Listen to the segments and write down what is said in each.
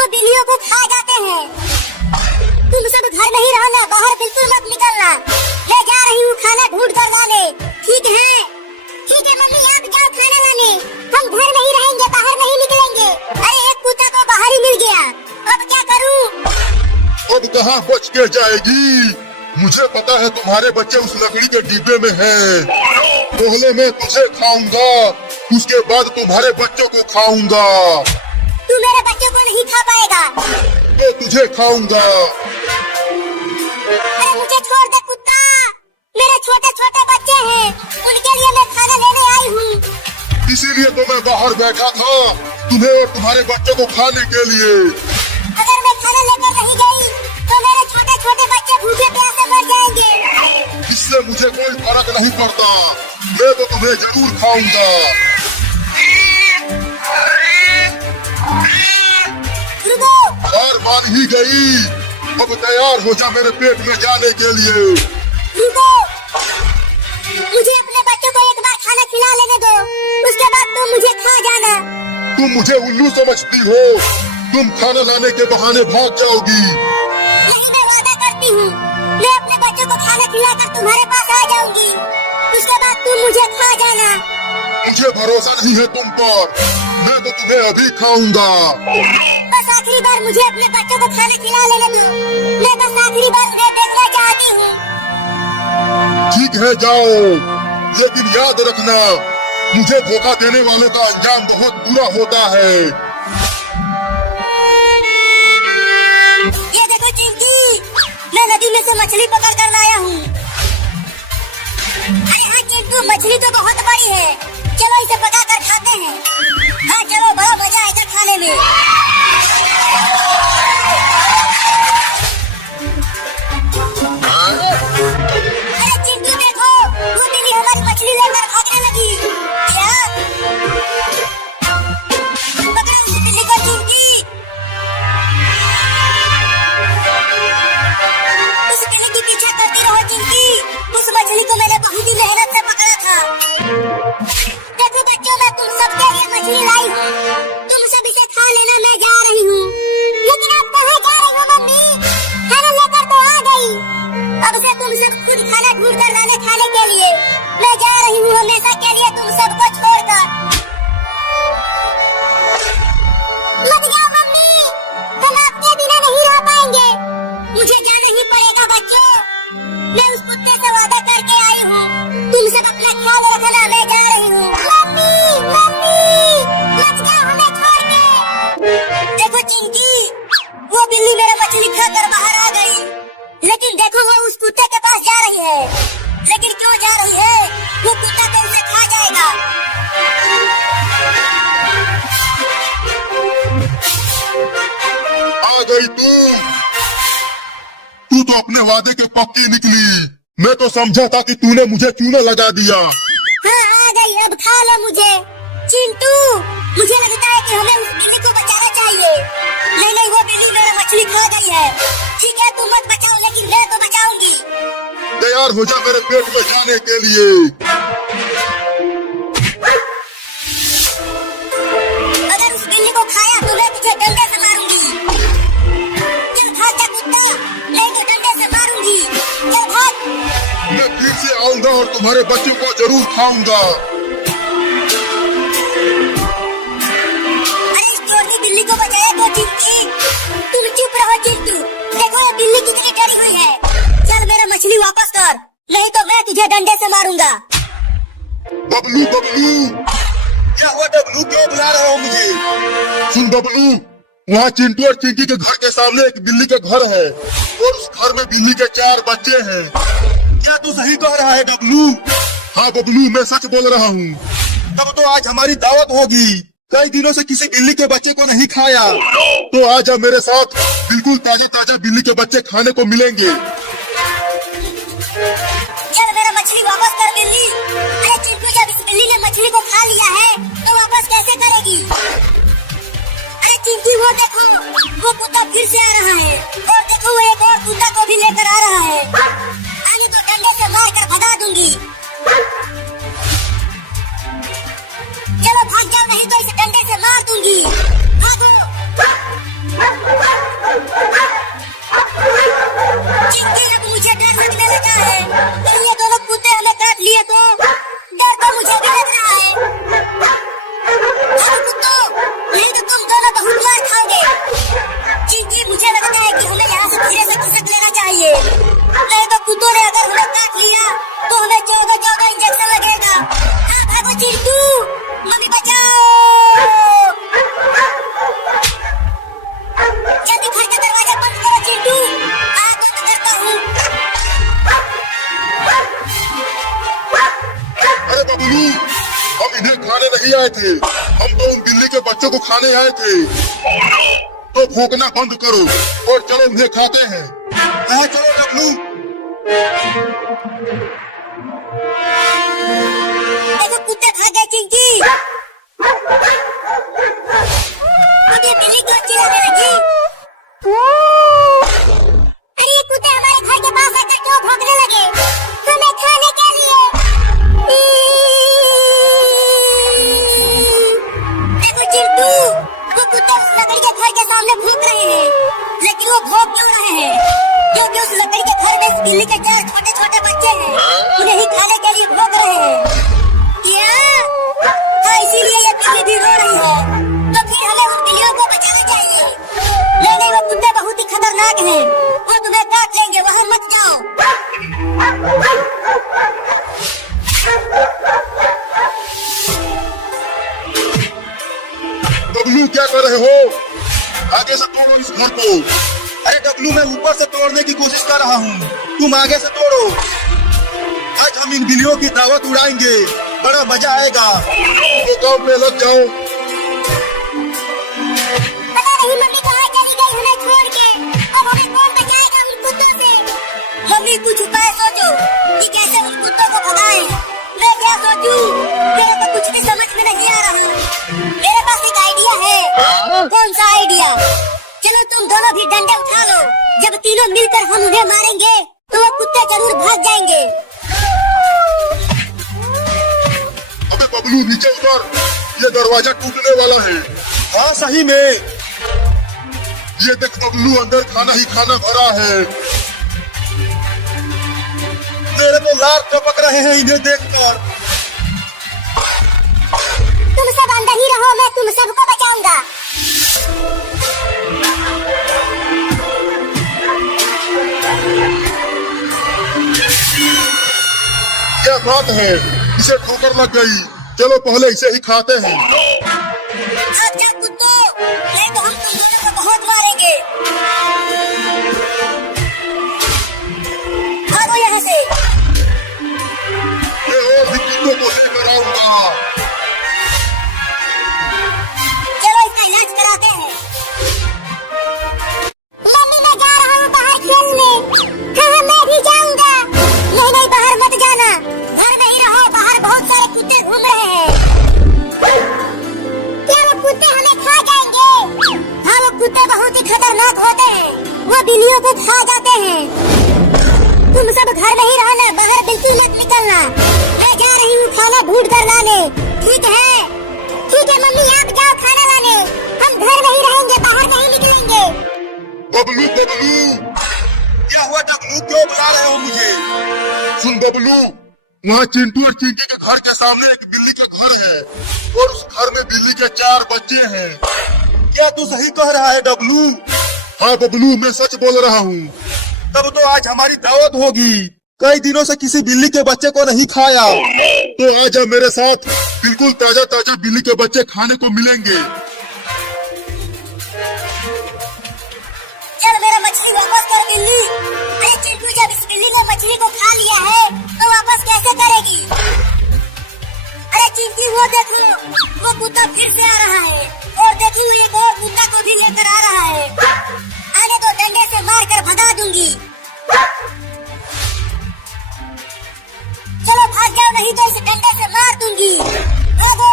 वो बिल्लियों को खा जाते हैं। तुम सब घर नहीं रहना, बाहर बिल्कुल मत निकलना। मैं जा रही हूँ खाना ढूंढ कर लाने। ठीक है? ठीक है मम्मी, आप जाओ खाना लाने। हम घर नहीं रहेंगे, बाहर नहीं निकलेंगे। अरे एक कुत्ता तो बाहर ही मिल गया, अब क्या करूँ? अब कहाँ बच के जाएगी? मुझे पता है तुम्हारे बच्चे उस लकड़ी के डिब्बे में हैं। पहले मैं तुझे खाऊंगा, उसके बाद तुम्हारे बच्चों को खाऊंगा। तू मेरे बच्चों को नहीं खा पाएगा। मैं तुझे खाऊंगा। अरे मुझे छोड़ दे कुत्ता, मेरे छोटे छोटे बच्चे हैं, उनके लिए मैं खाना लेने आई हूँ। इसीलिए तो मैं बाहर बैठा था, तुम्हें और तुम्हारे बच्चों को खाने के लिए। अगर मैं खाना लेकर नहीं गई तो मेरे छोटे छोटे बच्चे भूखे प्यासे मर जाएंगे। इससे मुझे कोई फर्क नहीं पड़ता, मैं तो तुम्हें जरूर खाऊंगा। रुको। हार मान ही गई, अब तैयार हो जा मेरे पेट में जाने के लिए। रुको, मुझे अपने बच्चों को एक बार खाना खिला लेने दो, उसके बाद तुम मुझे खा जाना। तुम मुझे उल्लू समझती हो? तुम खाना लाने के बहाने भाग जाओगी। नहीं, मैं वादा करती हूँ, मैं अपने बच्चों को खाना खिलाकर तुम्हारे पास आ जाऊंगी, उसके बाद तुम मुझे खा जाना। मुझे भरोसा नहीं है तुम पर, मैं तो तुम्हें अभी खाऊंगा। बस आखिरी बार मुझे अपने बच्चों को खाना खिला लेने दो, मैं बस आखिरी बार उन्हें देखना चाहती हूँ। ठीक है जाओ, लेकिन याद रखना, मुझे धोखा देने वालों का अंजाम बहुत बुरा होता है। ये देखो चिंकी, मैं नदी में से मछली पकड़ कर लाया हूँ। अरे हाँ चिंटू, मछली तो बहुत बड़ी है, चलो इसे पका कर खाते हैं। हाँ चलो, बड़ा मजा आएगा खाने में। अरे चिंटू देखो, वो बिल्ली हमारी मछली लेकर भागने लगी। क्या? पकड़ो उस बिल्ली को चिंकी। उस बिल्ली की पीछा करती रहो चिंकी, उस मछली को मैंने बहुत ही मेहनत से पकड़ा था। देखो बच्चों, मैं तुम सबके लिए मछली लाई हूँ, तुम सब इसे खा लेना, मैं जा रही हूँ। लेकिन आप कहाँ जा रही हो मम्मी? खाना लेकर तो आ गई, अब से तुम सब खुद खाना ढूंढ कर लाने खाने के लिए। मैं जा रही हूँ हमेशा के लिए तुम सबको छोड़कर। मत जाओ मम्मी, हम आपके बिना नहीं रह पाएंगे। मुझे जाना ही पड़ेगा बच्चों, मैं उस कुत्ते से वादा करके आई हूँ। तुम सब अपना ख्याल रखना, मैं जा रही हूँ। मम्मी मम्मी, मत जाओ हमें छोड़ के। देखो चिंकी, वो बिल्ली मेरा मछली खाकर बाहर आ गई, लेकिन देखो वो उस कुत्ते के पास जा रही है। लेकिन क्यों जा रही है? वो कुत्ता तो उसे खा जाएगा। आ गई तू तो अपने वादे के पक्की निकली। मैं तो समझा था कि तूने मुझे चूना लगा दिया। हाँ आ गई, अब खा लो मुझे। चिंटू, मुझे लगता है कि हमें उस बिल्ली को बचाना चाहिए। नहीं नहीं, वो बिल्ली मेरा मछली खा गई है। ठीक है, तुम मत बचाओ, लेकिन मैं तो बचाऊंगी। तैयार हो जा मेरे पेट में जाने के लिए। अगर उस बिल्ली को खाया तो मैं तुझे डंडे से मारूंगी। चल भाग जा कुत्ता, नहीं तो डंडे से मारूंगी। चल भाग। मैं फिर से आऊंगा और तुम्हारे बच्चों को जरूर खाऊंगा। अरे इस चोरनी बिल्ली को बचाया तो चिंकी। तुम चुप रहो चिंटू, देखो ये बिल्ली कितनी डरी हुई है। चल मेरा मछली वापस कर, नहीं तो मैं तुझे डंडे से मारूंगा। बबलू बबलू, क्या हुआ बबलू? क्यों बुला रहा हो मुझे? सुन बबलू, वहाँ चिंटू और चिंकी के घर के सामने एक बिल्ली का घर है और उस घर में बिल्ली के 4 बच्चे हैं। क्या तू सही कह रहा है बबलू? हाँ बबलू, मैं सच बोल रहा हूँ। तब तो आज हमारी दावत होगी। कई दिनों से किसी बिल्ली के बच्चे को नहीं खाया, तो आज अब मेरे साथ बिल्कुल ताजा ताजा बिल्ली के बच्चे खाने को मिलेंगे। चल मेरा मछली वापस कर बिल्ली। अरे चिंटू, जब इस बिल्ली ने मछली को खा लिया है तो वापस कैसे करेगी? अरे चिंटू, वो देखो, वो कुत्ता फिर से आ रहा है, और देखो वो एक और कुत्ता को भी लेकर आ रहा है। आने तो डंडे से मार कर भगा दूंगी। चलो भाग जाओ, नहीं तो इसे डंडे से मार दूंगी। भागो। नहीं आए थे, हम तो उन बिल्ली के बच्चों को खाने आए थे। तो भौंकना बंद करो और चलो उन्हें खाते हैं। चलो डब्लू। देखो कुत्ते खा गए चिंकी। मुझे बिल्ली क्यों चिल्लाने लगी? अरे ये कुत्ते हमारे घर के पास आकर क्यों भौंकने लगे? हमें खाने के लिए। देखो चिंटू, वो कुत्ते उस लकड़ी के घर के सामने भौंक रहे हैं, लेकिन वो भौंक क्यों रहे हैं? क्योंकि उस लकड़ी के घर में इस बिल्ली के 4 छोटे छोटे बच्चे हैं, उन्हें ही खाने के लिए भौंक रहे हैं। क्या? हाँ, इसीलिए ये बिल्ली भी रो रही है। तो फिर हमें उन बिल्लियों को बचाना चाहिए। नहीं, वो कुत्ते बहुत ही खतरनाक हैं, वो तुम्हें काट लेंगे, वहाँ मत जाओ। डब्लू क्या कर रहे हो? आगे से तोड़ो इस घर को। अरे डब्लू, मैं ऊपर से तोड़ने की कोशिश कर रहा हूँ, तुम आगे से तोड़ो। आज हम इन बिल्लियों की दावत उड़ाएंगे, बड़ा मजा आएगा। तो काम में लग जाओ। पता नहीं मम्मी कहाँ चली गई हमें छोड़ के। अब हमें कौन बचाएगा उन कुत्तों से? मम्मी कुछ उपाय सोचो कि कैसे उन कुत्तों को भगाएं। मैं क्या सोचूं? मेरे को कुछ भी समझ में नहीं आ रहा। मेरे पास एक आइडिया है। कौन सा आइडिया? चलो तुम दोनों भी डंडे उठा लो। जब तीनों मिलकर हम उन्हें मारेंगे तो वो कुत्ते जरूर भाग जाएंगे। अबे बबलू नीचे उतर, ये दरवाजा टूटने वाला है। हाँ सही में। ये देख बबलू, अंदर खाना ही खाना भरा है। मेरे तो लार टपक रहे हैं इन्हें देखकर। तुम सब अंदर ही रहो, मैं तुम सबको बचाऊंगा। क्या बात है, इसे ठोकर लग गई। चलो पहले इसे ही खाते हैं। अच्छा कुत्तों, नहीं तो हम तुम दोनों को बहुत मारेंगे। भागो यहाँ से। मैं और भी कुत्तों को लेकर आऊंगा। चलो इसका इलाज कराते हैं। मम्मी मैं जा रहा हूँ बाहर खेलने। हाँ मैं भी जाऊंगा। नहीं बाहर मत जाना, घर में ही रहो, बाहर बहुत सारे कुत्ते घूम रहे हैं। क्या वो कुत्ते हमें खा जाएंगे? हाँ वो कुत्ते बहुत ही खतरनाक होते हैं, वो बिल्लियों को खा जाते हैं। तुम सब घर में ही रहना, बाहर बिल्कुल मत निकलना। मैं जा रही हूँ खाना ढूंढ कर लाने। ठीक है? ठीक है मम्मी, आप जाओ खाना लाने, हम घर में ही रहेंगे, बाहर नहीं निकलेंगे। बबलू बबलू, क्या हुआ डब्लू, क्यों बुला रहे हो मुझे? सुन बबलू, वहाँ चिंटू और चिंकी के घर के सामने एक बिल्ली का घर है और उस घर में बिल्ली के 4 बच्चे हैं। क्या तू सही कह रहा है डब्लू? हाँ बबलू, मैं सच बोल रहा हूँ। तब तो आज हमारी दावत होगी। कई दिनों से किसी बिल्ली के बच्चे को नहीं खाया। तो आज अब मेरे साथ बिल्कुल ताजा ताजा बिल्ली के बच्चे खाने को मिलेंगे। चल मेरा मछली वापस कर बिल्ली। अरे चिंटू, जब इस बिल्ली ने मछली को खा लिया है तो वापस कैसे करेगी? अरे चिंकी वो देख लो, वो कुत्ता फिर से आ रहा है और देखी हुई एक और कुत्ता को भी लेकर आ रहा है। आने तो डंडे से मार कर भगा दूंगी। चलो भाग जाओ, नहीं तो इसे डंडे से मार दूंगी। भागो।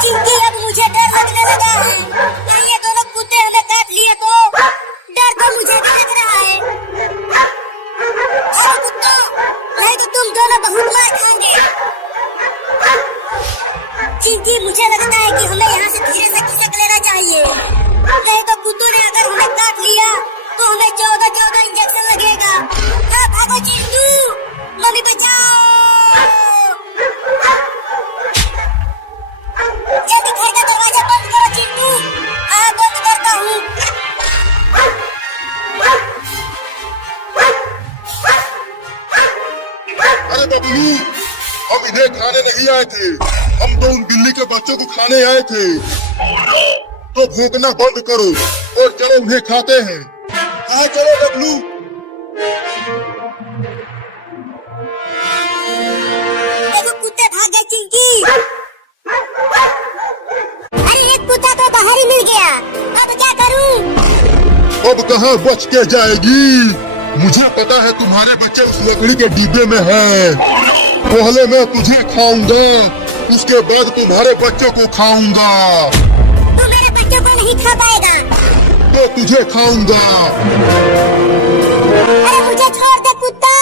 चिंकी अब मुझे डर लगने लगा है। कहीं ये दोनों कुत्ते हमें काट लिए तो? डर तो मुझे भी लग रहा है। अरे कुत्तों, नहीं तो तुम दोनों बहुत मार खाओगे। चिंकी मुझे लगता है कि हमें यहाँ से धीरे से खिसक लेना चाहिए, नहीं तो कुत्तों ने अगर हमें काट लिया तो हमें 14 इंजेक्शन लगेगा। हाँ भागो चिंटू, मम्मी बचाओ। जल्दी घर का दरवाजा बंद करो चिंटू। हाँ बंद करता हूँ। अरे बबलू, हम इन्हें खाने नहीं आए थे, हम तो उन बिल्ली के बच्चों को खाने आए थे। तो भौंकना बंद करो और चलो उन्हें खाते हैं। हाँ चलो बबलू। भाग गए चिंकी। अरे एक कुत्ता तो बाहर ही मिल गया, अब क्या करूं? अब कहाँ बच के जाएगी? मुझे पता है तुम्हारे बच्चे उस लकड़ी के डिब्बे में हैं। पहले मैं तुझे खाऊंगा, उसके बाद तुम्हारे बच्चों को खाऊंगा। तू मेरे बच्चों को नहीं खा पाएगा। तो तुझे खाऊंगा। अरे मुझे छोड़ दे कुत्ता,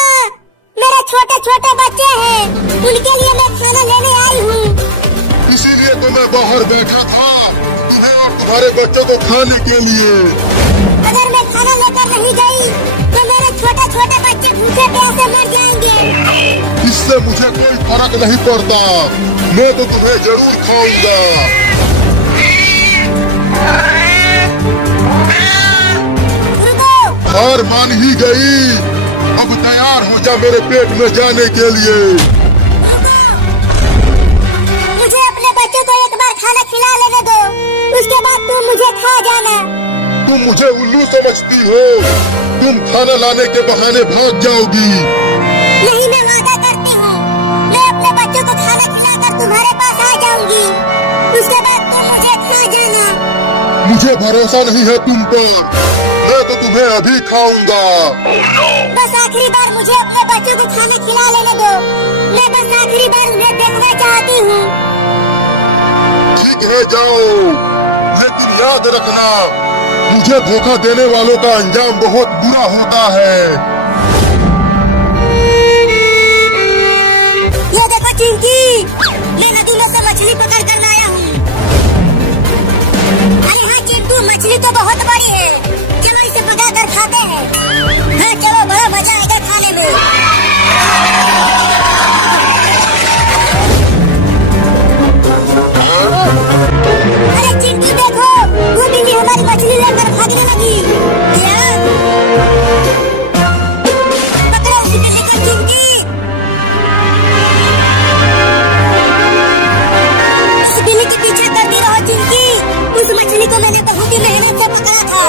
मेरे छोटे छोटे बच्चे हैं, उनके लिए मैं खाना लेने आई हूँ। इसीलिए तो मैं बाहर बैठा था, तुम्हें और तुम्हारे बच्चों को खाने के लिए। अगर मैं खाना लेकर नहीं गई तो मेरे छोटे छोटे बच्चे भूखे प्यासे मर जाएंगे। इससे मुझे कोई फर्क नहीं पड़ता, मैं तो तुम्हें जरूर खाऊंगा। हार मान ही गई, अब तैयार हो जा मेरे पेट में जाने के लिए। मुझे अपने बच्चों को एक बार खाना खिला लेने दो, उसके बाद तुम मुझे खा जाना। तुम मुझे उल्लू समझती हो, तुम खाना लाने के बहाने भाग जाओगी। नहीं, मैं वादा करती हूँ, मैं अपने बच्चों को खाना खिलाकर तुम्हारे पास आ जाऊंगी, उसके बाद तुम मुझे खा जाना। मुझे भरोसा नहीं है तुम पर, मैं तो तुम्हें अभी खाऊंगा। बस आखिरी बार मुझे अपने बच्चों को खाना खिला लेने दो, मैं बस आखिरी बार उन्हें देखना चाहती हूँ। ठीक है जाओ, लेकिन याद रखना, मुझे धोखा देने वालों का अंजाम बहुत बुरा होता है। ये देखो चिंकी, मैं नदी में से मछली पकड़ कर लाया हूँ। अरे हाँ चिंटू, मछली तो बहुत बड़ी है, चलो इसे पका कर खाते हैं। हाँ चलो, बड़ा मजा आएगा खाने में। अरे चिंटू देखो, वो बिल्ली हमारी मछली लेकर भागने लगी। क्या? पकड़ो उस बिल्ली को चिंकी। उस बिल्ली के पीछे करती रहो चिंकी, उस मछली को मैंने बहुत ही मेहनत से पकड़ा था।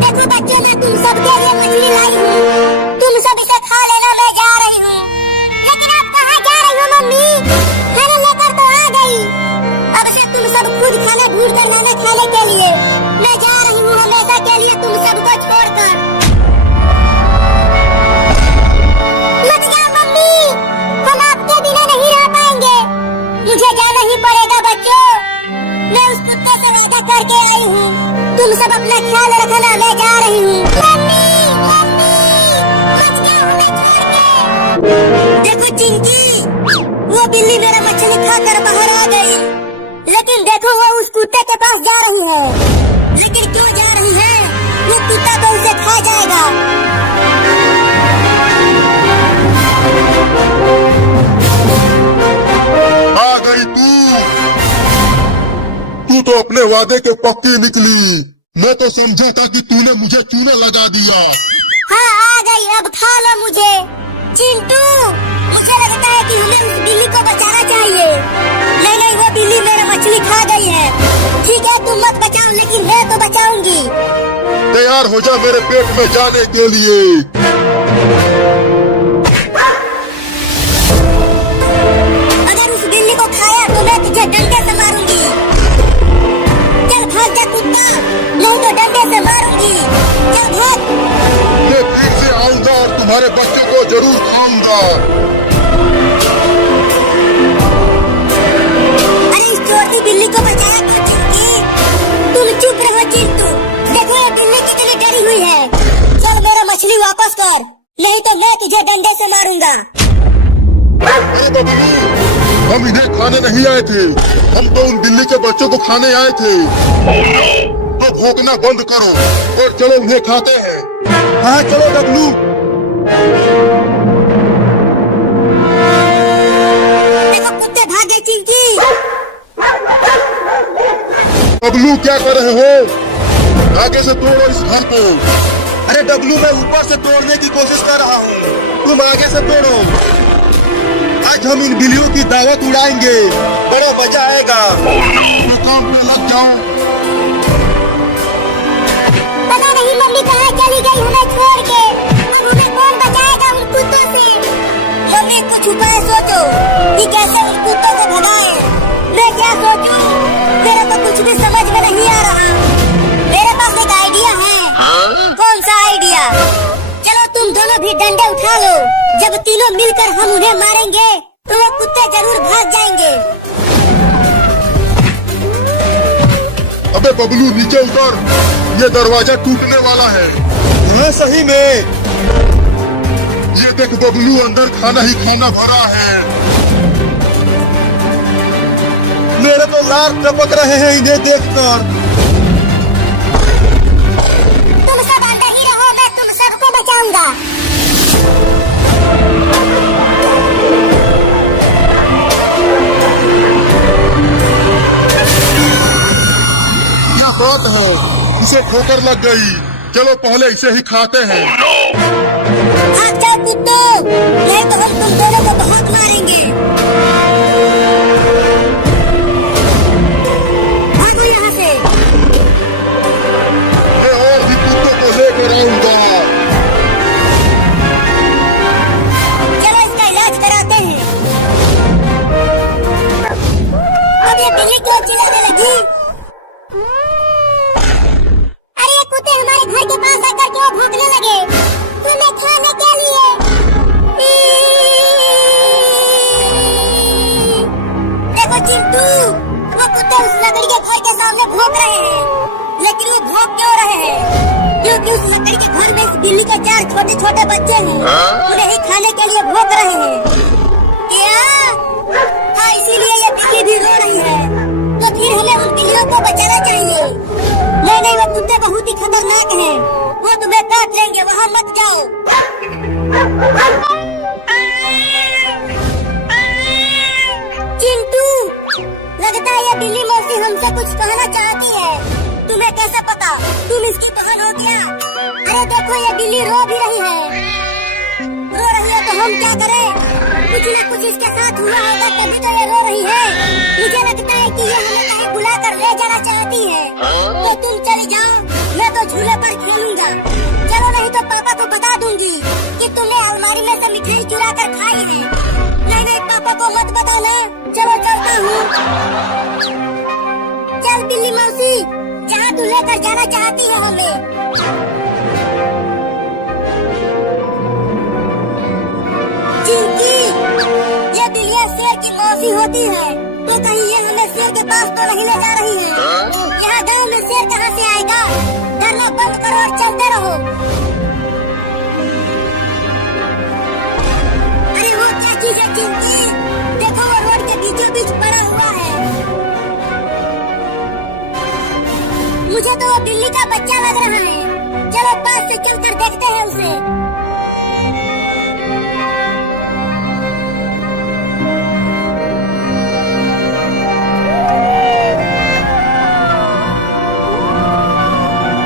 देखो बच्चे, मैं तुम सबके लिए मछली लाई हूँ, तुम सब इसे खा लेना, मैं जा रही हूँ। लेकिन आप कहाँ जा रही हो मम्मी? मैंने लेकर तो आ गई, अब से तुम सब खुद खाना ढूंढ कर लाना खाने के लिए। मैं जा रही हूँ हमेशा के लिए तुम सबको छोड़कर। मत जाओ मम्मी, हम आपके बिना नहीं रह पाएंगे, मुझे जाना ही पड़ेगा बच्चों। मैं उस कुत्ते से वादा करके आई हूँ, तुम सब अपना ख्याल रखना, मैं जा रही हूँ। मम्मी, मम्मी, मत जाओ हमें छोड़ के। देखो चिंकी, वो बिल्ली मेरा मछली खाकर बाहर आ गई, लेकिन देखो वो उस कुत्ते के पास जा रही है। लेकिन क्यों जा रही है? वो कुत्ता तो उसे खा जाएगा। आ गई तू तो अपने वादे के पक्की निकली। मैं तो समझा था कि तूने मुझे चूना लगा दिया। हाँ आ गई, अब खा लो मुझे। चिंटू, मुझे लगता है कि हमें उस बिल्ली को बचाना चाहिए। नहीं नहीं, वो बिल्ली मेरा मछली खा गई है। ठीक है, तुम मत बचाओ, लेकिन मैं तो बचाऊंगी। तैयार हो जा मेरे पेट में जाने के लिए। अगर उस बिल्ली को खाया तो मैं तुझे डंडे से मारूंगी। चल भाग जा कुत्ता, नहीं तो डंडे से मारूंगी। चल भाग। मैं फिर से आऊंगा और तुम्हारे बच्चों को जरूर खाऊंगा। अरे इस चोरती बिल्ली को बचाया क्यों चिंकी? तुम चुप रहो चिंटू, देखो ये बिल्ली कितनी डरी हुई है। चल मेरा मछली वापस कर, नहीं तो मैं तुझे डंडे से मारूंगा। अरे बबलू, हम इन्हें खाने नहीं आए थे, हम तो उन बिल्ली के बच्चों को खाने आए थे। तो भौंकना बंद करो और चलो उन्हें खाते हैं। हाँ चलो बबलू। देखो कुत्ते भाग गए चिंकी। बबलू क्या कर रहे हो? आगे से तोड़ो इस घर को। अरे डब्लू, मैं ऊपर से तोड़ने की कोशिश कर रहा हूँ, तुम आगे से तोड़ो। आज हम इन बिल्लियों की दावत उड़ाएंगे, बड़ा मजा आएगा। तो काम पे लग जाओ। पता नहीं मम्मी कहाँ चली गई हमें छोड़ के, अब हमें कौन बचाएगा उन कुत्तों से? मम्मी कुछ छुपाए सोचो कि कैसे उन कुत्तों को भगाए। मैं क्या सोचूं, मेरे को कुछ भी समझ में नहीं आ रहा। मेरे पास एक आइडिया है। कौन सा आइडिया? चलो तुम दोनों भी डंडे उठा लो। जब तीनों मिलकर हम उन्हें मारेंगे तो वो कुत्ते जरूर भाग जाएंगे। अबे बबलू नीचे उतर, ये दरवाजा टूटने वाला है। हाँ सही में। ये देख बबलू, अंदर खाना ही खाना भरा है। मेरे तो लार टपक रहे हैं इन्हें देखकर। तुम सब अंदर ही रहो, मैं तुम सबको बचाऊंगा। क्या बात है, इसे ठोकर लग गई। चलो पहले इसे ही खाते हैं। भाग जाओ कुत्तों, नहीं तो हम तुम दोनों को बहुत मारेंगे। भागो यहाँ से। मैं और भी कुत्तों को लेकर आऊंगा। चलो इसका इलाज कराते हैं। अब ये बिल्ली क्यों चिल्लाने लगी? अरे ये कुत्ते हमारे घर के पास आकर क्यों भौंकने लगे? तुम्हें खाने के लिए। देखो चिंटू, वो कुत्ते उस लकड़ी के घर के सामने भौंक रहे हैं। लेकिन वो भौंक क्यों रहे हैं? क्योंकि उस लकड़ी के घर में इस बिल्ली के 4 छोटे छोटे बच्चे हैं। उन्हें ही खाने के लिए भौंक रहे हैं। क्या? हाँ, इसीलिए ये बिल्ली भी रो रही है। तो फिर हमें उन बिल्लियों को बचाना चाहिए। नहीं, वो कुत्ते बहुत ही खतरनाक हैं। वो तुम्हें काट लेंगे, वहाँ मत जाओ। चिंटू, लगता है ये बिल्ली मौसी हमसे कुछ कहना चाहती है। तुम्हें कैसे पता? तुम इसकी बहन हो क्या? अरे देखो, ये बिल्ली रो भी रही है। रो रही है तो हम क्या करें? कुछ न कुछ इसके साथ हुआ होगा, तभी तो ये रो रही है। मुझे लगता है कि ये हमें कहीं बुला कर ले जाना चाहती है। तो तुम चली जाओ, मैं तो झूले पर खेलूंगा। चलो, नहीं तो पापा को बता दूंगी कि तुमने अलमारी में से मिठाई चुरा कर खाई है। नहीं, पापा को मत बताना। चलो चलता हूँ। चल बिल्ली मौसी, जहाँ तू लेकर जाना चाहती है हमें। चिंकी, ये बिल्लियाँ शेर की मौसी होती है, तो कहीं ये हमें शेर के पास तो नहीं ले जा रही है। यहाँ गांव में शेर कहाँ से आएगा? डरना बंद करो और चलते रहो। अरे वो क्या चीज है चिंकी? देखो, वो रोड के बीचों बीच पड़ा हुआ है। मुझे तो वो बिल्ली का बच्चा लग रहा है। चलो पास से चलकर देखते हैं उसे।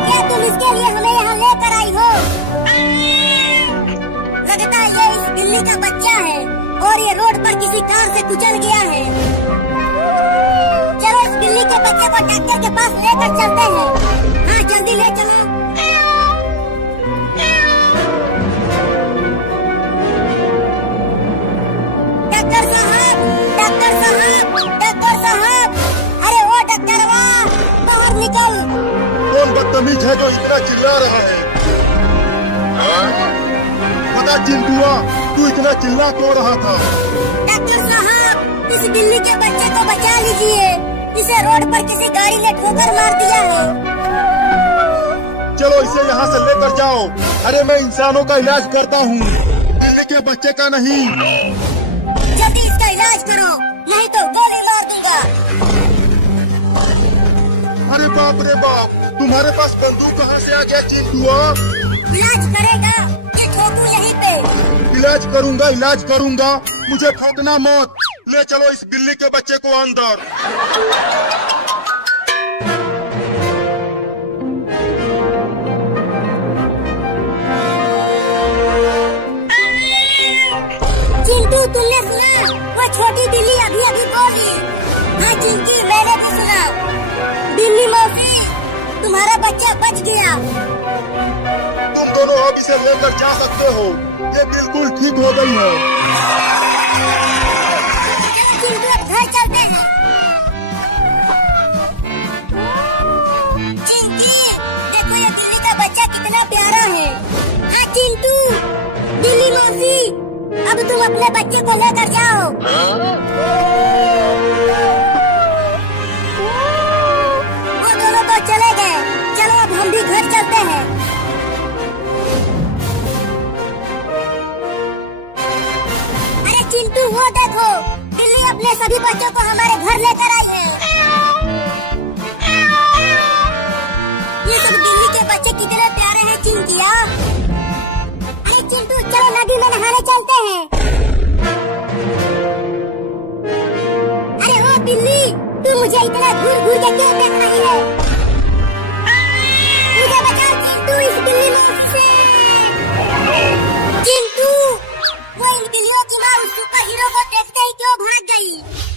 क्या तुम इसके लिए हमें यहाँ लेकर आई हो? लगता है ये इस बिल्ली का बच्चा है और ये रोड पर किसी कार से कुचल गया है। चलो इस बिल्ली के बच्चे को डॉक्टर के पास लेकर चलते हैं। हाँ, जल्दी ले चलो। डॉक्टर साहब, डॉक्टर साहब, डॉक्टर साहब, अरे वो डॉक्टरवा, बाहर निकल। कौन बदतमीज है जो इतना चिल्ला रहा है? बता चिंटुआ, तू इतना चिल्ला क्यों रहा था? डॉक्टर साहब, इस बिल्ली के बच्चे को बचा लीजिए। इसे रोड पर किसी गाड़ी ने ठोकर मार दिया है। चलो इसे यहाँ से लेकर जाओ। अरे मैं इंसानों का इलाज करता हूँ, बिल्ली के बच्चे का नहीं। जल्दी इसका इलाज करो, नहीं तो गोली मार दूंगा। अरे बाप रे बाप, तुम्हारे पास बंदूक कहाँ से आ गया चिंटुआ? इलाज करेगा ये ठोकू यहीं पे। इलाज करूंगा, इलाज करूंगा, मुझे ठोकना मत। ले चलो इस बिल्ली के बच्चे को अंदर। चिंटू, तुमने सुना? वो छोटी बिल्ली अभी अभी बोली। हाँ चिंकी, मैंने भी सुना। बिल्ली मौसी, तुम्हारा बच्चा बच गया। तुम दोनों अब इसे लेकर जा सकते हो, ये बिल्कुल ठीक हो गई है। चिंटू अब घर चलते हैं। चिंकी, देखो ये बिल्ली का बच्चा कितना प्यारा है। हाँ चिंटू, बिल्ली मौसी, अब तुम अपने बच्चे को लेकर जाओ। वो दोनों तो चले गए, चलो अब हम भी घर चलते हैं। अरे चिंटू, वो देखो, बिल्ली अपने सभी बच्चों को हमारे घर लेकर आई है। ये सब बिल्ली के बच्चे कितने प्यारे हैं चिंकिया। अरे चिंटू, चलो नदी में नहाने चलते हैं। अरे ओ बिल्ली, तू मुझे इतना घूर घूर के क्यों देख रही है? मुझे बचाओ चिंटू, इस बिल्ली मौत से। चिंटू, वो इन बिल्लियों की माँ उस सुपर हीरो को देखते ही क्यों भाग गई,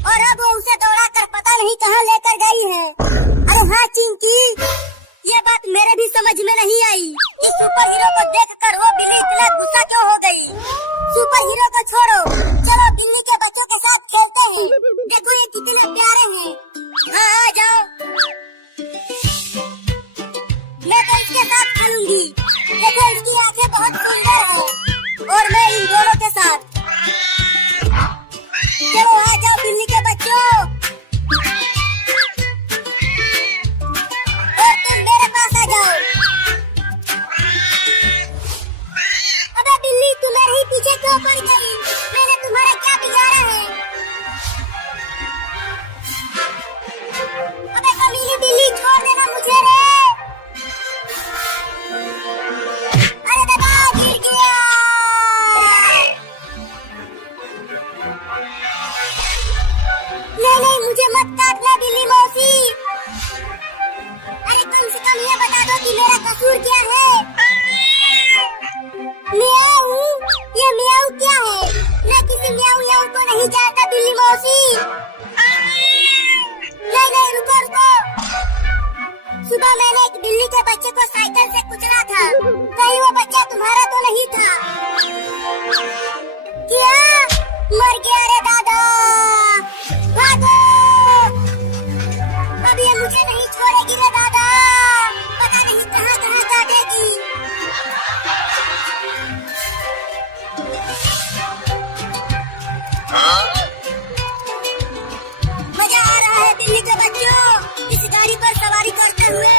और अब वो उसे दौड़ा कर पता नहीं कहाँ लेकर गई है। अरे हाँ चिंकी, ये बात मेरे भी समझ में नहीं आई। इस सुपर हीरो को देखकर वो बिल्ली इतना गुस्सा क्यों हो गई? सुपर हीरो को छोड़ो, चलो बिल्ली के बच्चों के साथ खेलते हैं। देखो ये कितने प्यारे हैं। हाँ आ जाओ, मैं तो इसके साथ खेलूंगी। देखो इसकी आंखें बहुत सुंदर हैं, और मैं इन दोनों के साथ। चलो आ जाओ बिल्ली के बच्चों, और तुम मेरे पास आ जाओ। अबे बिल्ली, तू मेरे ही पीछे क्यों पड़ गई? मैंने तुम्हारा क्या बिगाड़ा है? अबे कमीनी बिल्ली, छोड़ देना मुझे रे। अरे दबाओ, गिर गया। नहीं नहीं, मुझे मत काटना बिल्ली मौसी। अरे कम से कम ये बता दो कि मेरा कसूर क्या है? मियाऊ, ये मियाऊ क्या है? मैं किसी मियाऊ याऊ को नहीं जानता बिल्ली मौसी। नहीं नहीं, रुको रुको। सुबह मैंने एक बिल्ली के बच्चे को साइकिल से कुचला था, कहीं वो बच्चा तुम्हारा तो नहीं था? क्या? मर गया रे दादा, भागो। अब ये मुझे नहीं छोड़ेगी रे दादा, पता नहीं कहाँ कहाँ काटेगी। मजा आ रहा है बिल्ली के बच्चों, इस गाड़ी पर सवारी करते हुए।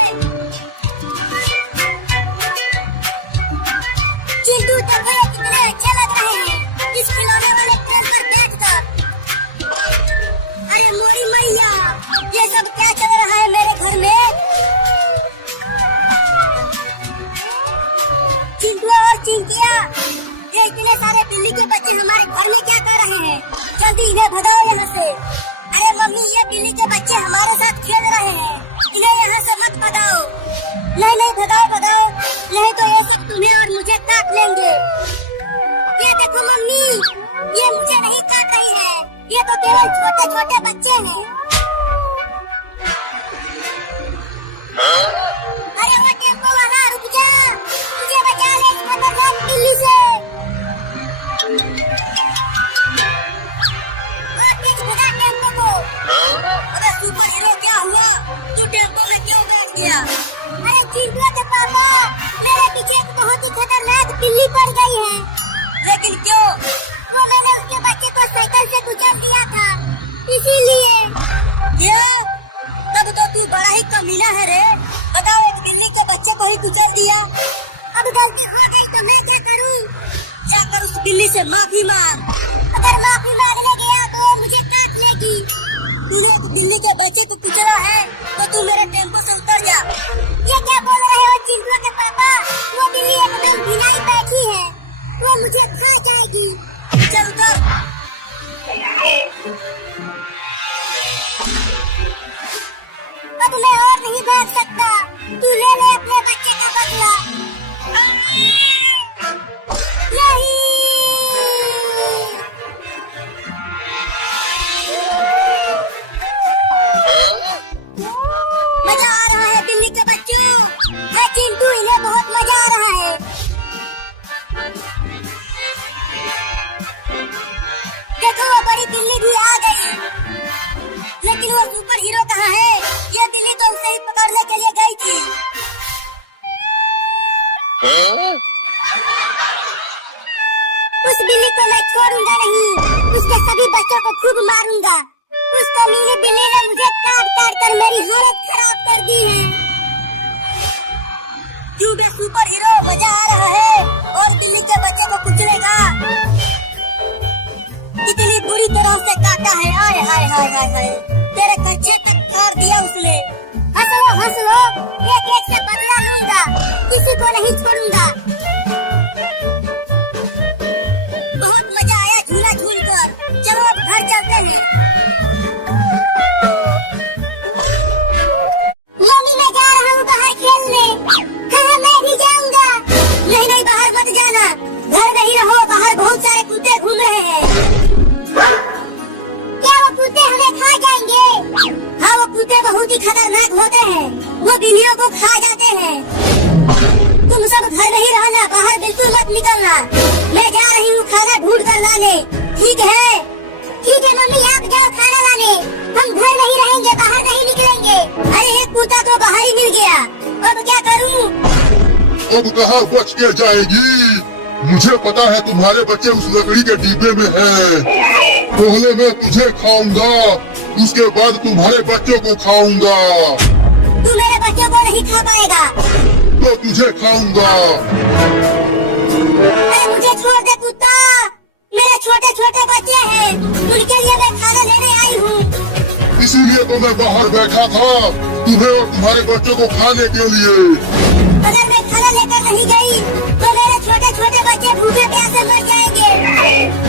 चिंटू, देखो ये कितने अच्छे लग रहे हैं इस खिलौने वाले ट्रेन पर बैठकर। अरे मोरी मैया, ये सब क्या चल रहा है मेरे घर में? चिंटू और चिंकिया, ये इतने सारे बिल्ली के बच्चे हमारे घर में क्या कर रहे हैं? जल्दी इन्हें भगाओ यहाँ से। अरे मम्मी, ये बिल्ली के बच्चे हमारे साथ खेल रहे हैं, इन्हें यहाँ से मत भगाओ। नहीं नहीं, भगाओ भगाओ, नहीं तो ये सब तुम्हें और मुझे काट लेंगे। ये देखो मम्मी, ये मुझे नहीं काट रही है, ये तो केवल छोटे छोटे बच्चे हैं। अरे वो टेम्पो वाला, रुक जा, मुझे बचा ले इस खतरनाक बिल्ली से। भगा टेम्पो को। अरे सुपर हीरो, क्या हुआ? तू टेम्पो में क्यों बैठ गया? अरे चिंटू के पापा, मेरे पीछे एक बहुत ही खतरनाक बिल्ली पड़ गई है। लेकिन क्यों? वो मैंने उसके बच्चे को साइकिल से कुचल दिया था, इसीलिए। क्या? तब तो तू बड़ा ही कमीना है रे। बताओ, एक बिल्ली के बच्चे को ही कुचल दिया। अब गलती हो गई तो मैं क्या करूं? जाकर उस बिल्ली से माफी मांग। अगर माफी मांगने गया तो वो मुझे काट लेगी। तूने एक बिल्ली के बच्चे को कुचला है तो तू मेरे टेम्पो से उतर जा। ये क्या बोल रहे हो चिंटू के पापा? वो बिल्ली एकदम बिना ही बैठी है, वो मुझे खा जाएगी। चल उतर। अब मैं और नहीं भाग सकता, तू ले ले अपने बच्चे का बदला। नहीं, मजा आ रहा है बिल्ली के बच्चों। चिंटू, इन्हें बहुत मजा सुपर हीरो कहाँ है? ये बिल्ली तो उसे ही पकड़ने के लिए गई थी। उस बिल्ली को मैं छोड़ूंगा नहीं, उसके सभी बच्चों को खूब मारूंगा। उस कमीनी बिल्ली ने मुझे काट काट कर मेरी हालत खराब कर दी है। क्यों बे सुपर हीरो, मजा आ रहा है और बिल्ली के बच्चे को कुचलेगा। कितनी बुरी तरह से काटा है, आय हाय हाय हाय हाय, तेरे कच्चे तक काट दिया उसने। हंस लो, एक एक से बदला लूंगा, किसी को नहीं छोड़ूंगा। बहुत मजा आया झूला झूलकर, चलो अब घर चलते हैं। मम्मी मैं जा रहा हूँ बाहर खेलने। हाँ मैं भी जाऊंगा। नहीं नहीं बाहर मत जाना, घर में ही रहो, बाहर बहुत सारे कुत्ते घूम रहे हैं। क्या वो कुत्ते हमें खा जाएंगे? हाँ वो कुत्ते बहुत ही खतरनाक होते हैं, वो बिल्लियों को खा जाते हैं। तुम सब घर में ही रहना, बाहर बिल्कुल मत निकलना। मैं जा रही हूँ खाना ढूंढ कर लाने। ठीक है? ठीक है मम्मी, आप जाओ खाना लाने, हम घर में ही रहेंगे, बाहर नहीं निकलेंगे। अरे एक कुत्ता तो बाहर ही मिल गया, अब क्या करूँ? अब कहाँ बच के जाएगी? मुझे पता है तुम्हारे बच्चे उस लकड़ी के डिब्बे में हैं। पहले मैं तुझे खाऊंगा, उसके बाद तुम्हारे बच्चों को खाऊंगा। तू मेरे बच्चों को नहीं खा पाएगा। तो तुझे खाऊंगा। अरे मुझे छोड़ दे कुत्ता, मेरे छोटे छोटे बच्चे हैं, उनके लिए मैं खाना लेने आई हूँ। इसीलिए तो मैं बाहर बैठा था, तुम्हें और तुम्हारे बच्चों को खाने के लिए। अगर मैं खाना लेकर नहीं गई तो मेरे छोटे छोटे बच्चे भूखे प्यासे मर जाएंगे।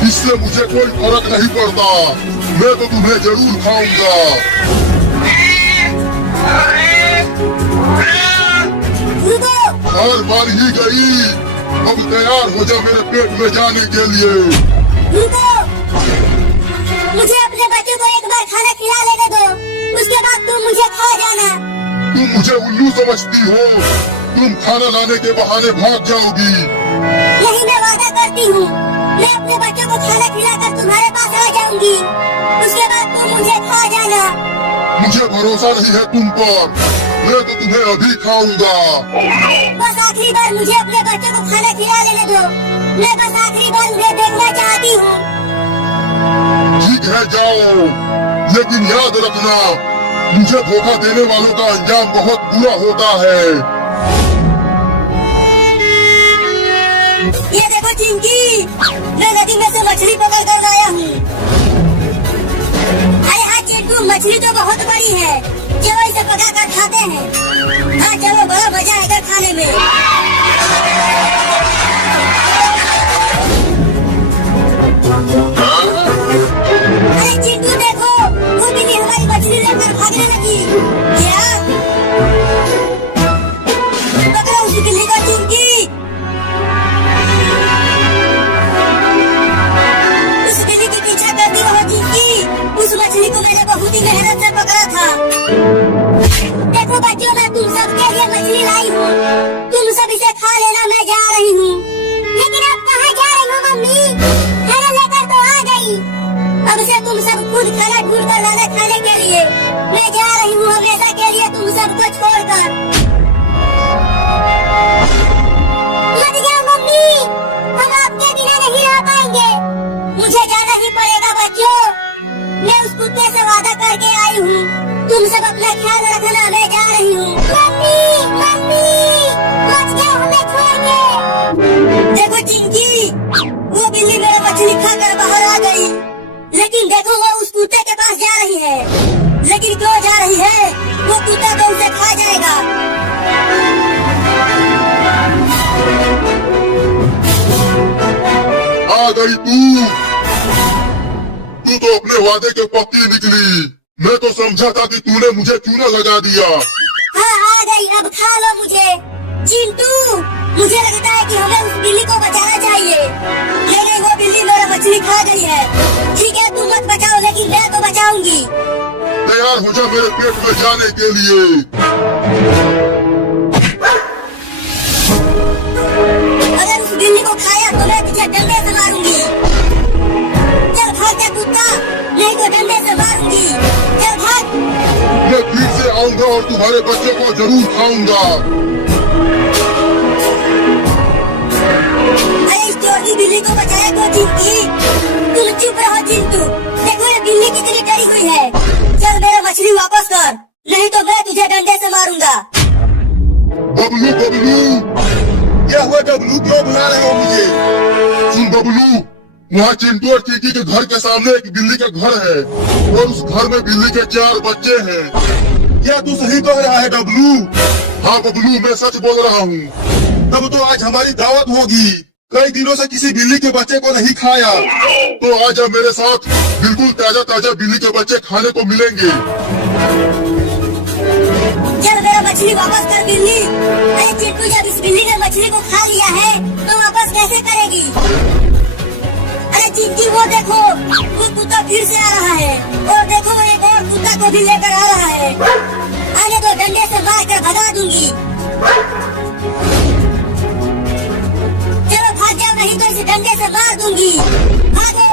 इससे मुझे कोई फर्क नहीं पड़ता, मैं तो तुम्हें जरूर खाऊंगा। रुको, हार मान ही गई, अब तैयार हो जा मेरे पेट में जाने के लिए। रुको, मुझे अपने बच्चों को एक बार खाना खिला लेने दो, उसके बाद तुम मुझे खा जाना। तुम मुझे उल्लू समझती हो, तुम खाना लाने के बहाने भाग जाओगी। नहीं मैं वादा करती हूँ, मैं अपने बच्चों को खाना खिलाकर तुम्हारे पास आ जाऊंगी, उसके बाद तुम मुझे खा जाना। मुझे भरोसा नहीं है तुम पर, मैं तो तुम्हें अभी खाऊंगा। बस आखिरी बार मुझे अपने बच्चों को खाना खिला लेने दो, मैं बस आखिरी बार उन्हें देखना चाहती हूँ। ठीक है जाओ, लेकिन याद रखना, मुझे धोखा देने वालों का अंजाम बहुत बुरा होता है। ये देखो चिंकी, मैं नदी में से मछली पकड़ कर लाया हूँ। अरे हाँ चिंटू, मछली तो बहुत बड़ी है, चलो इसे पका कर खाते हैं। हाँ चलो, बड़ा मजा आएगा खाने में। अरे चिंटू देखो, वो बिल्ली हमारी मछली लेकर भागने लगी। क्या? पकड़ो उस बिल्ली को चिंकी। उस बिल्ली के पीछा करती रहो चिंकी, उस मछली को मैंने बहुत ही मेहनत से पकड़ा था। देखो बच्चों, मैं तुम सबके लिए मछली लाई हूँ, तुम सब इसे खा लेना, मैं जा रही हूँ। लेकिन आप कहाँ जा रही हो मम्मी? खाना लेकर तो आ गई, अब से तुम सब खुद खाना ढूंढ कर लाना खाने के लिए। मैं जा रही हूँ हमेशा के लिए तुम सबको छोड़कर। मत जाओ मम्मी, हम आपके बिना नहीं रह पाएंगे, मुझे जाना ही पड़ेगा बच्चों। मैं उस कुत्ते से वादा करके आई हूँ, तुम सब अपना ख्याल रखना, मैं जा रही हूँ। मम्मी मम्मी मत जाओ, हमें छोड़ के। देखो चिंकी, वो बिल्ली मेरा मछली खाकर बाहर आ गई, लेकिन देखो वो उस कुत्ते के पास जा रही है। लेकिन क्यों जा रही है? वो कुत्ता तो उसे खा जाएगा। आ गई तू तो अपने वादे के पक्की निकली। मैं तो समझा था कि तूने मुझे चूना लगा दिया। हाँ आ गई, अब खा लो मुझे। चिंटू, मुझे लगता है कि हमें उस बिल्ली को बचाना चाहिए, लेकिन वो बिल्ली मेरा मछली खा गई है। ठीक है तुम मत बचाओ, लेकिन मैं तो बचाऊंगी। तैयार हो जा मेरे पेट में जाने के लिए। अगर उस बिल्ली को खाया तो मैं तुझे डंडे से मारूंगी। चल भाग जा कुत्ता, नहीं तो डंडे से मारूंगी। चल भाग। जाऊंगा और तुम्हारे बच्चे को जरूर खाऊंगा। अरे इस चोटी बिल्ली को बचाया तो चिंकी। तुम चुप रहो चिंटू। देखो ये बिल्ली कितनी डरी हुई है। चल मेरा मछली वापस कर, नहीं तो मैं तुझे डंडे से मारूंगा। बबलू बबलू, क्या हुआ डब्लू, क्यों बुला रहे हो मुझे? सुन बबलू, वहाँ चिंटू और चिंकी के घर के सामने एक बिल्ली का घर है और उस घर में बिल्ली के 4 बच्चे हैं। क्या तू सही कह रहा है डब्लू? हाँ बबलू, मैं सच बोल रहा हूँ। तब तो आज हमारी दावत होगी। कई दिनों से किसी बिल्ली के बच्चे को नहीं खाया। तो आज अब मेरे साथ बिल्कुल ताजा ताजा बिल्ली के बच्चे खाने को मिलेंगे। चल मेरा मछली वापस कर बिल्ली। अरे चिंटू, जब इस बिल्ली ने मछली को खा लिया है तो वापस कैसे करेगी? अरे चिंकी वो देखो, वो कुत्ता फिर से आ रहा है और देखो एक और कुत्ता को भी लेकर आ रहा है। आने तो डंडे से मार कर भगा दूंगी। चलो भाग जाओ, नहीं तो इसे डंडे से मार दूंगी। भागो।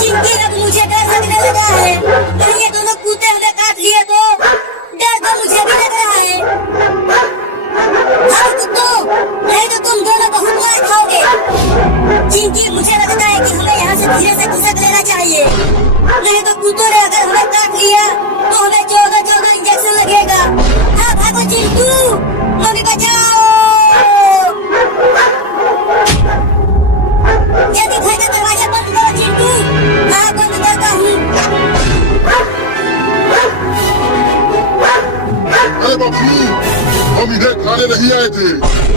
चिंकी, अब मुझे डर लगने लगा है। तो ये दोनों कुत्ते हमें काट लिए तो डर तो मुझे भी लग रहा है। भागो कुत्तों, नहीं तो तुम दोनों बहुत मार खाओगे। चिंकी, मुझे लगता है कि हमें यहाँ से धीरे से घुसक लेना चाहिए, नहीं तो कुत्तों ने अगर हमें काट लिया तो हमें 14 इंजेक्शन लगेगा। हाँ भागो चिंटू, मम्मी बचाओ। जल्दी घर का दरवाजा बंद करो चिंटू। हाँ बंद करता हूँ। अरे बबलू, हम इधर खाने नहीं आए थे,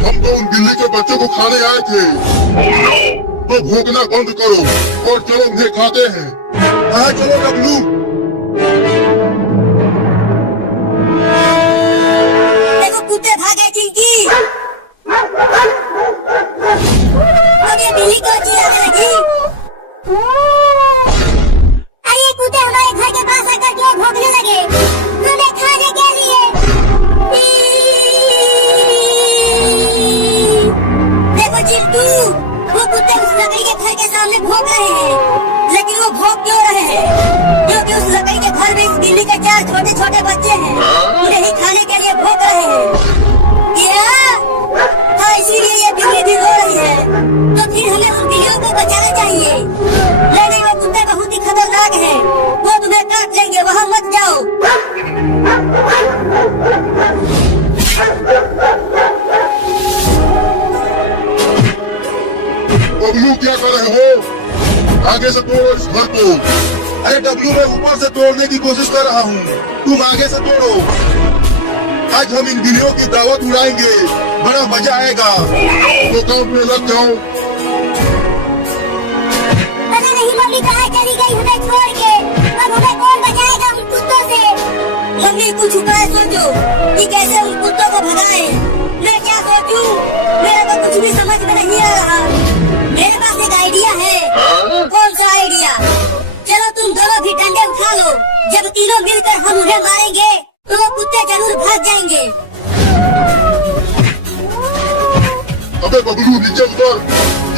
हम तो उन बिल्ली के बच्चों को खाने आए थे। तो भोगना बंद करो और चलो उन्हें खाते हैं। हाँ चलो डब्लू। देखो कुत्ते भागे चिंकी। अब ये बिल्ली को चिल्लाने लगी। अरे ये कुत्ते हमारे घर के पास आकर के भौंकने लगे हमें खाने के लिए। देखो चिंटू, वो कुत्ते उस लकड़ी के घर के सामने भौंक रहे हैं, लेकिन वो भौंक क्यों रहे हैं? क्योंकि उस लकड़ी के घर में इस बिल्ली के 4 छोटे छोटे बच्चे हैं, उन्हें ही खाने के लिए भौंक रहे हैं। हाँ, इसीलिए ये बिल्ली भी रो रही है। तो फिर हमें उन बिल्लियों को बचाना चाहिए। नहीं, वो कुत्ते बहुत ही खतरनाक हैं, वो तुम्हें काट लेंगे, वहाँ मत जाओ। बबलू, क्या कर रहे हो? आगे से तोड़ो इस घर को। अरे डब्लू, मैं ऊपर से तोड़ने की कोशिश कर रहा हूँ, तुम आगे से तोड़ो। आज हम इन बिल्लियों की दावत उड़ाएंगे, बड़ा मजा आएगा। तो काम में लग जाओ। पता नहीं मम्मी कहाँ चली गई हमें छोड़ के। अब हमें कौन बचाएगा उन कुत्तों से? मम्मी कुछ उपाय सोचो कि कैसे उन कुत्तों को भगाए। मैं क्या सोचूं? मेरा तो कुछ भी समझ में नहीं आ रहा। मेरे पास एक आइडिया है। कौन सा आइडिया? चलो तुम दोनों भी डंडे उठा लो। जब तीनों मिलकर हम उन्हें मारेंगे तो वो कुत्ते जरूर भाग जाएंगे। अबे बबलू, नीचे उतर,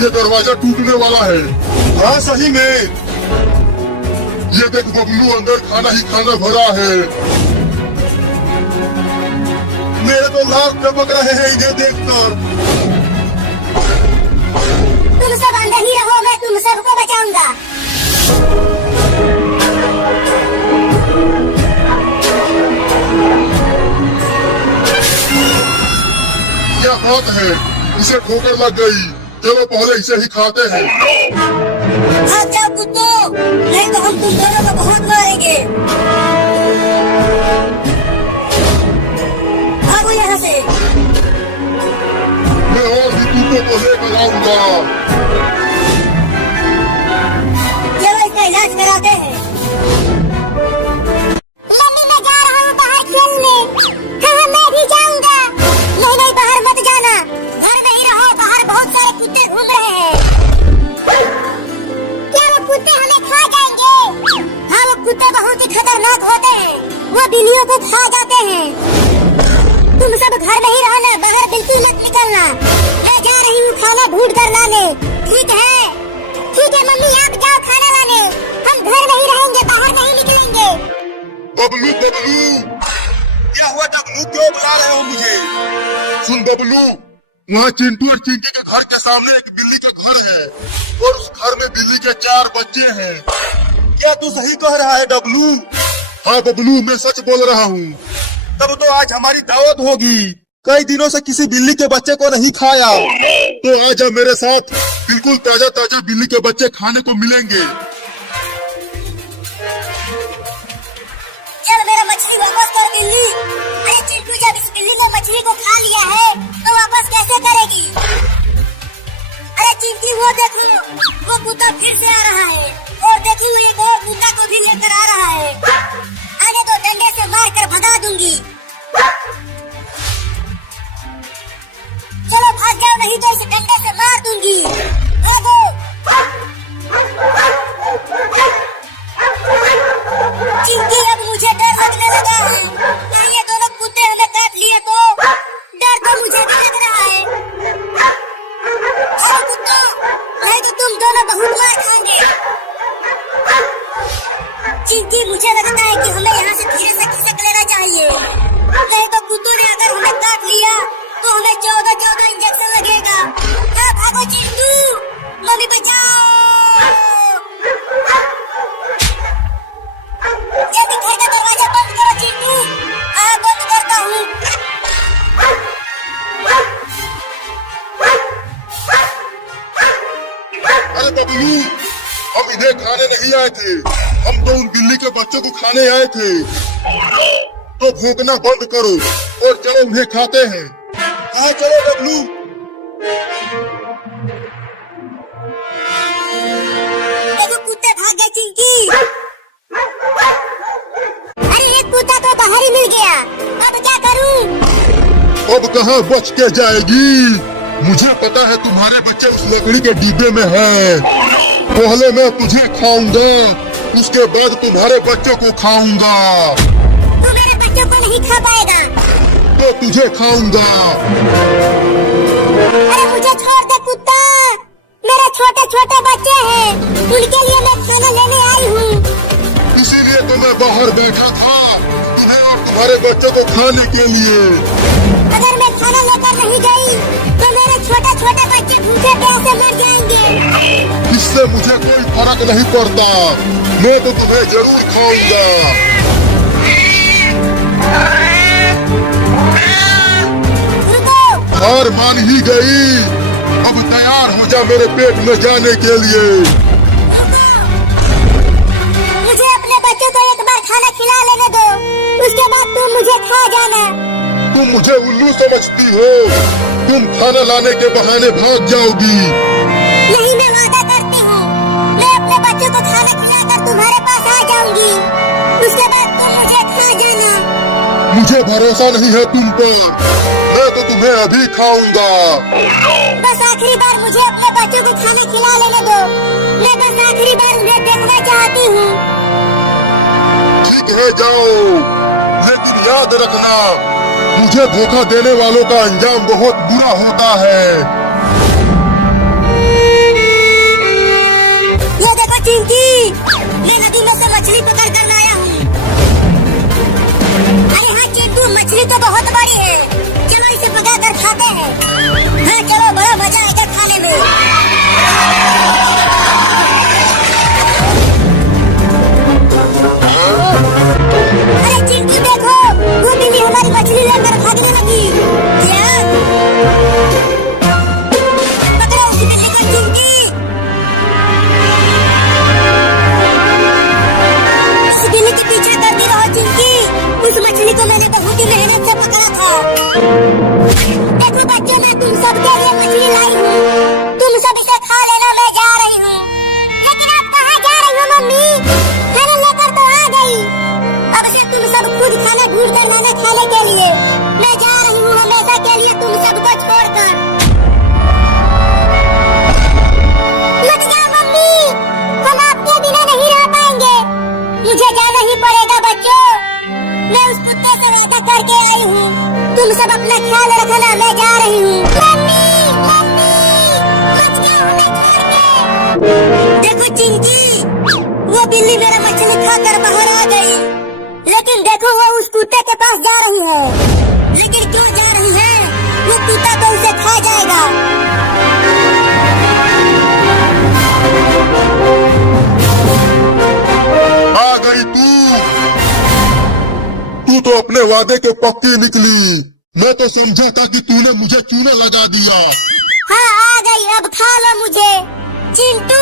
ये दरवाजा टूटने वाला है। हाँ सही में। ये देख बबलू, अंदर खाना ही खाना भरा है। मेरे तो लाल टपक रहे हैं इन्हें देखकर। तुम सब अंदर ही रहो, मैं तुम सबको बचाऊंगा। क्या बात है, इसे ठोकर लग गई। चलो पहले इसे ही खाते हैं। भाग जाओ कुत्तों, नहीं तो हम तुम दोनों को बहुत मारेंगे। भागो यहाँ से। मैं और भी कुत्तों को लेकर आऊंगा। चलो इसका इलाज कराते हैं। मम्मी, मैं जा रहा हूँ बाहर खेलने। हाँ, मैं भी जाऊंगा। नहीं, बाहर मत जाना, घर में ही रहो। बाहर बहुत सारे कुत्ते घूम रहे हैं। क्या वो कुत्ते हमें खा जाएंगे? हाँ, वो कुत्ते बहुत ही खतरनाक होते हैं, वो बिल्लियों को खा जाते हैं। तुम सब घर में ही रहना, बाहर बिल्कुल मत निकलना। मैं जा रही हूँ खाना ढूंढ कर लाने। ठीक है मम्मी, आप जाओ खाना लाने, हम घर में ही रहेंगे। बबलू बबलू, क्या हुआ डब्लू, क्यों बुला रहे हो मुझे? सुन बबलू, वहाँ चिंटू और चिंकी के घर के सामने एक बिल्ली का घर है और उस घर में बिल्ली के 4 बच्चे हैं। क्या तू सही कह रहा है डब्लू? हाँ बबलू, मैं सच बोल रहा हूँ। तब तो आज हमारी दावत होगी। कई दिनों से किसी बिल्ली के बच्चे को नहीं खाया। तो आजा मेरे साथ, बिल्कुल ताजा ताजा बिल्ली के बच्चे खाने को मिलेंगे। चल मेरा मछली वापस कर बिल्ली। अरे चिंटू, जब इस बिल्ली ने मछली को खा लिया है तो वापस कैसे करेगी? अरे चिंटी, वो देखो, वो कुत्ता फिर से आ रहा है और देखी हुई एक और कुत्ता को भी लेकर आ रहा है। आगे तो डंडे से मार कर भगा दूंगी। चलो भाग जाओ, नहीं तो इसे डंडे से मार दूंगी। भागो। चिंटी, अब मुझे डर लगने लगा है। कहीं ये दोनों कुत्ते हमें काट लिए तो? डर तो मुझे भी लग रहा है। अरे कुत्तों, नहीं तो तुम दोनों बहुत मार खाओगे। चिंटी, मुझे लगता है कि हमें यहाँ से धीरे से खिसक लेना चाहिए, नहीं तो कुत्तों ने अगर हमें काट लिया तो हमें 14 इंजेक्शन लगेगा। हाँ, भागो चिंटू, मम्मी बचाओ। जल्दी घर का दरवाजा बंद करो चिंटू। हाँ, बंद करता हूँ। अरे बबलू, हम इन्हें खाने नहीं आए थे, हम तो उन बिल्ली के बच्चों को खाने आए थे। तो भूखना बंद करो और चलो उन्हें खाते हैं। हाँ चलो डब्लू। देखो कुत्ते भाग गए चिंकी। अरे एक कुत्ता तो बाहर ही मिल गया, अब क्या करूं? अब कहाँ बच के जाएगी? मुझे पता है तुम्हारे बच्चे उस लकड़ी के डिब्बे में हैं। पहले मैं तुझे खाऊंगा, उसके बाद तुम्हारे बच्चों को खाऊंगा। तू मेरे बच्चों को नहीं खा पाएगा। तो तुझे खाऊंगा। अरे मुझे छोड़ दे कुत्ता, मेरे छोटे छोटे बच्चे हैं, उनके लिए मैं खाना लेने आई हूँ। इसीलिए तो मैं बाहर बैठा था, तुम्हें और तुम्हारे बच्चों को खाने के लिए। अगर मैं खाना लेकर नहीं गई तो मेरे छोटे छोटे बच्चे भूखे प्यासे मर जाएंगे। इससे मुझे कोई फर्क नहीं पड़ता, मैं तो तुम्हें जरूर खाऊंगा। हार मान ही गई, अब तैयार हो जा मेरे पेट में जाने के लिए। मुझे अपने बच्चों को एक बार खाना खिला लेने दो, उसके बाद तुम मुझे खा जाना। तुम मुझे उल्लू समझती हो, तुम खाना लाने के बहाने भाग जाओगी। नहीं, मैं वादा करती हूँ, मैं अपने बच्चों को खाना खिलाकर तुम्हारे पास आ जाऊंगी, उसके बाद तुम मुझे खा जाना। मुझे भरोसा नहीं है तुम पर, मैं तो तुम्हें अभी खाऊंगा। बस आखिरी बार मुझे अपने बच्चों को खाना खिला लेने दो, मैं बस आखिरी बार उन्हें देखना चाहती हूँ। ठीक है, जाओ, लेकिन याद रखना, मुझे धोखा देने वालों का अंजाम बहुत बुरा होता है। ये देखो चिंकी, मैं नदी में से मछली पकड़ कर लाया हूँ। अरे हाँ चिंटू, मछली तो बहुत बड़ी है, चलो इसे पका कर खाते हैं। हाँ चलो, बड़ा मजा आएगा खाने में। अरे चिंटू देखो, वो बिल्ली हमारी मछली लेकर भागने लगी। क्या? पकड़ो उस बिल्ली को चिंटी। इस बिल्ली के पीछे करती रहो चिंकी, उस मछली को मैंने बहुत ही मेहनत से पकड़ा था। देखो बच्चे, मैं तुम सबके लिए मछली लाई हूँ, तुम सब इसे खा लेना, मैं जा रही हूँ। लेकिन आप कहाँ जा रही हो मम्मी? खाना लेकर तो आ गई, अब से तुम सब खुद खाना ढूंढ कर लाना खाने के लिए। मैं जा रही हूँ हमेशा के लिए तुम सबको छोड़कर। मत जाओ मम्मी, हम आपके बिना नहीं रह पाएंगे। मुझे जाना ही पड़ेगा बच्चों, मैं उस कुत्ते से वादा करके आई हूँ। तुम सब अपना ख्याल रखना, मैं जा रही हूँ। मम्मी, मम्मी, मत जाओ हमें छोड़ के। देखो चिंकी, वो बिल्ली मेरा मछली खाकर बाहर आ गई, लेकिन लेकिन देखो वो उस कुत्ते के पास जा रही है। लेकिन क्यों जा रही है? वो कुत्ता तो उसे खा जाएगा। आ गई तू तो अपने वादे के पक्की निकली। मैं तो समझा था कि तूने मुझे चूने लगा दिया। हाँ आ गई, अब खा लो मुझे। चिंटू,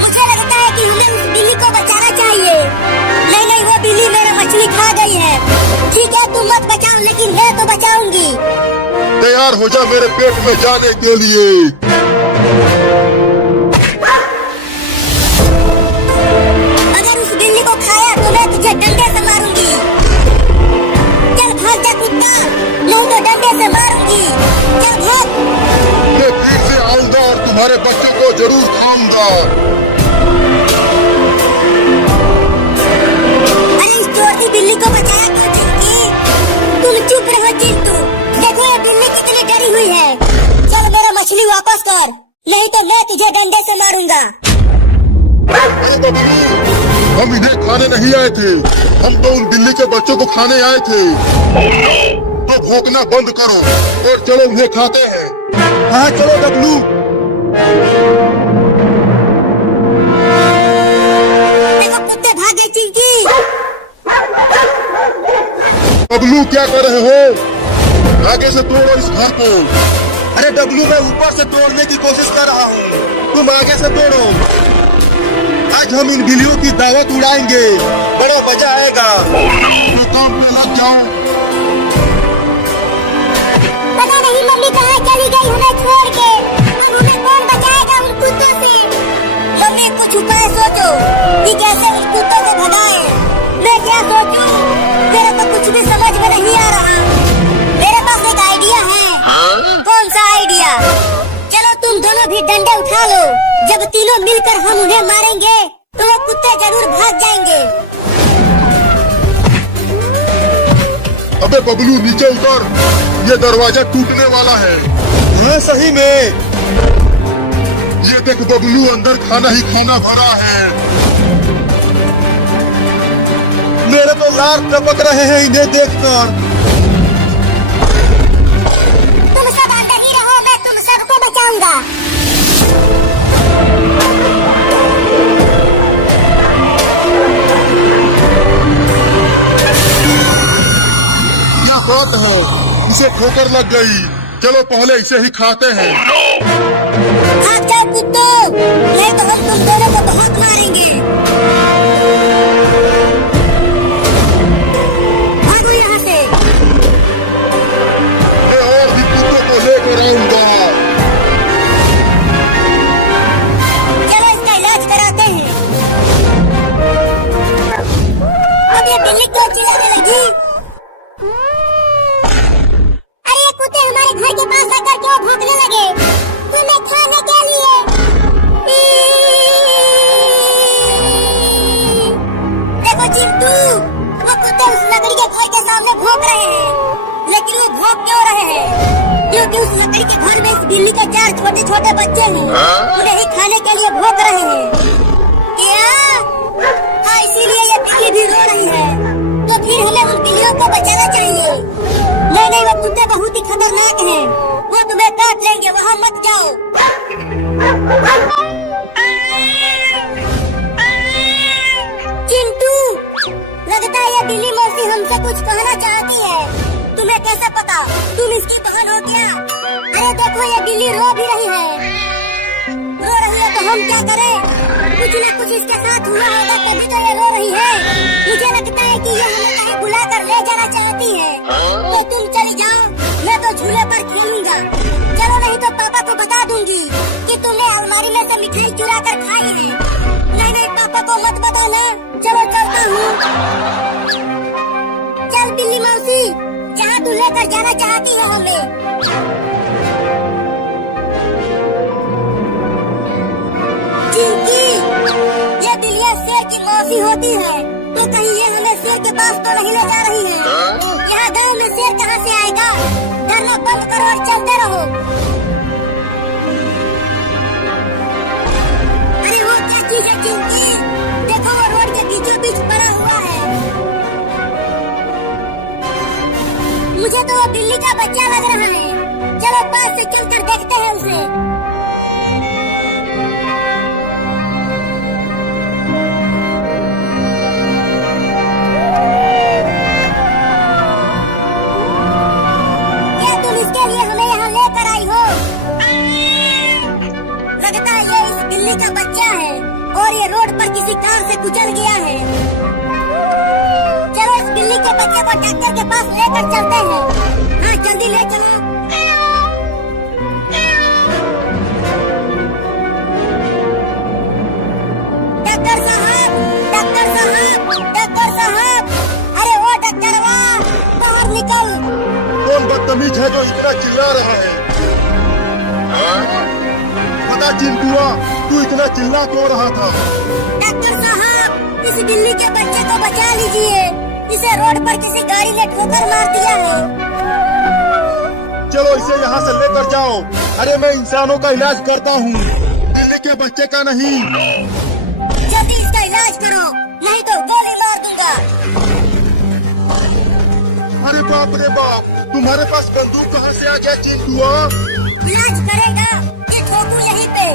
मुझे लगता है कि हमें उस बिल्ली को बचाना चाहिए। नहीं नहीं, वो बिल्ली मेरा मछली खा गई है। ठीक है तुम मत बचाओ, लेकिन मैं तो बचाऊंगी। तैयार हो जा मेरे पेट में जाने के लिए। अगर उस बिल्ली को खाया तो मैं तुझे डंडे से मारूंगी। चल भाग जा कुत्ता, नहीं तो डंडे से मारूंगी। चल भाग। मैं फिर से आऊंगा और तुम्हारे बच्चों को जरूर खाऊंगा। अरे इस चोटी बिल्ली को बचाया क्यों चिंकी? तुम चुप रहो चिंटू। देखो ये बिल्ली कितनी डरी हुई है। चल मेरा मछली वापस कर, नहीं तो मैं तुझे डंडे से मारूंगा। अरे बबलू, हम इन्हें खाने नहीं आए थे। हम तो उन बिल्ली के बच्चों को खाने आए थे। तो भौंकना बंद करो और चलो उन्हें खाते हैं। हाँ चलो डब्लू। देखो कुत्ते भाग गए चिंकी। बबलू क्या कर रहे हो? आगे से तोड़ो इस घर को। अरे डब्लू, मैं ऊपर से तोड़ने की कोशिश कर रहा हूँ, तुम आगे से तोड़ो। आज हम इन बिल्लियों की दावत उड़ाएंगे, बड़ा मजा आएगा। तो काम पे लग जाओ। पता नहीं मम्मी कहाँ चली गई हमें छोड़ के। अब हमें कौन बचाएगा उन कुत्तों से? मम्मी कुछ उपाय सोचो कि कैसे उन कुत्तों से भगाए। मैं क्या सोचूं? मेरे को कुछ भी समझ में नहीं आ रहा। मेरे पास एक आइडिया है। कौन सा आइडिया? चलो तुम दोनों भी डंडे उठा लो। जब तीनों मिलकर हम उन्हें मारेंगे तो वो कुत्ते जरूर भाग जाएंगे। अबे बबलू नीचे उतर, ये दरवाजा टूटने वाला है। हाँ सही में। ये देख बबलू, अंदर खाना ही खाना भरा है। मेरे तो लार टपक रहे हैं इन्हें देखकर। तुम सब अंदर ही रहो, मैं तुम सबको बचाऊंगा। क्या बात है, इसे ठोकर लग गई। चलो पहले इसे ही खाते हैं। भाग जाओ कुत्तों, नहीं तो हम तुम दोनों को बहुत मारेंगे। भागो यहाँ से। मैं और भी कुत्तों को लेकर आऊंगा। चलो इसका इलाज कराते हैं। अब ये बिल्ली क्यों चिल्लाने लगी? अरे ये कुत्ते हमारे घर के पास आकर क्यों भौंकने लगे? तुम्हें खाने के लिए। देखो चिंटू, वो कुत्ते उस लकड़ी के घर के सामने भौंक रहे हैं। लेकिन वो भौंक क्यों रहे हैं? क्योंकि उस लकड़ी के घर में इस बिल्ली के 4 छोटे छोटे बच्चे हैं। उन्हें ही खाने के लिए भौंक रहे हैं। क्या? हाँ, इसीलिए ये बिल्ली भी रो रही है। तो फिर हमें उन बिल्लियों को बचाना चाहिए। नहीं नहीं, वो कुत्ते बहुत ही खतरनाक हैं। वो तुम्हें काट लेंगे, वहाँ मत जाओ। चिंटू, लगता है ये बिल्ली मौसी हमसे कुछ कहना चाहती है। तुम्हें कैसे पता? तुम इसकी बहन हो क्या? अरे देखो ये बिल्ली रो भी रही है। रो रही है तो हम क्या करें? कुछ ना कुछ इसके साथ हुआ होगा तभी तो ये रो रही है। मुझे लगता है कि ये हमें कहीं बुलाकर ले जाना चाहती है। तो तुम चली जाओ, मैं तो झूले पर खेलूंगा। चलो नहीं तो पापा को बता दूंगी कि तुमने अलमारी में से मिठाई चुरा कर खाई है। नहीं नहीं, पापा को मत बताना। चलो चलता हूँ। चल बिल्ली मौसी, जहाँ तू लेकर जाना चाहती हो हमें। चिंकी, ये बिल्लियाँ शेर की मौसी होती है, तो कहीं ये हमें शेर के पास तो नहीं ले जा रही है। यहाँ गांव में शेर कहाँ से आएगा? डरना बंद करो और चलते रहो। अरे वो क्या चीज है चिंकी? देखो वो रोड के बीचों बीच पड़ा हुआ है। बिल्ली का बच्चा लग रहा है। चलो पास से चलकर देखते हैं उसे। क्या तुम इसके लिए हमें यहाँ लेकर आई हो? लगता है ये इस बिल्ली का बच्चा है और ये रोड पर किसी कार से कुचल गया है। चलो इस बिल्ली के बच्चे को डॉक्टर के पास लेकर चलते हैं। हाँ जल्दी ले चलो। डॉक्टर साहब, डॉक्टर साहब, डॉक्टर साहब, अरे वो डॉक्टर वाह, बाहर निकल। कौन बदतमीज है जो इतना चिल्ला रहा है? बता चिंटुआ, तू इतना चिल्ला क्यों रहा था? डॉक्टर साहब, इस बिल्ली के बच्चे को बचा लीजिए। इसे रोड पर किसी गाड़ी ने ठोकर मार दिया है। चलो इसे यहाँ से लेकर जाओ। अरे मैं इंसानों का इलाज करता हूँ, बिल्ली के बच्चे का नहीं। जल्दी इसका इलाज करो, नहीं तो गोली मार दूंगा। अरे बाप रे बाप, तुम्हारे पास बंदूक कहाँ से आ गया चिंटुआ? इलाज करेगा ये ठोकू यहीं पे।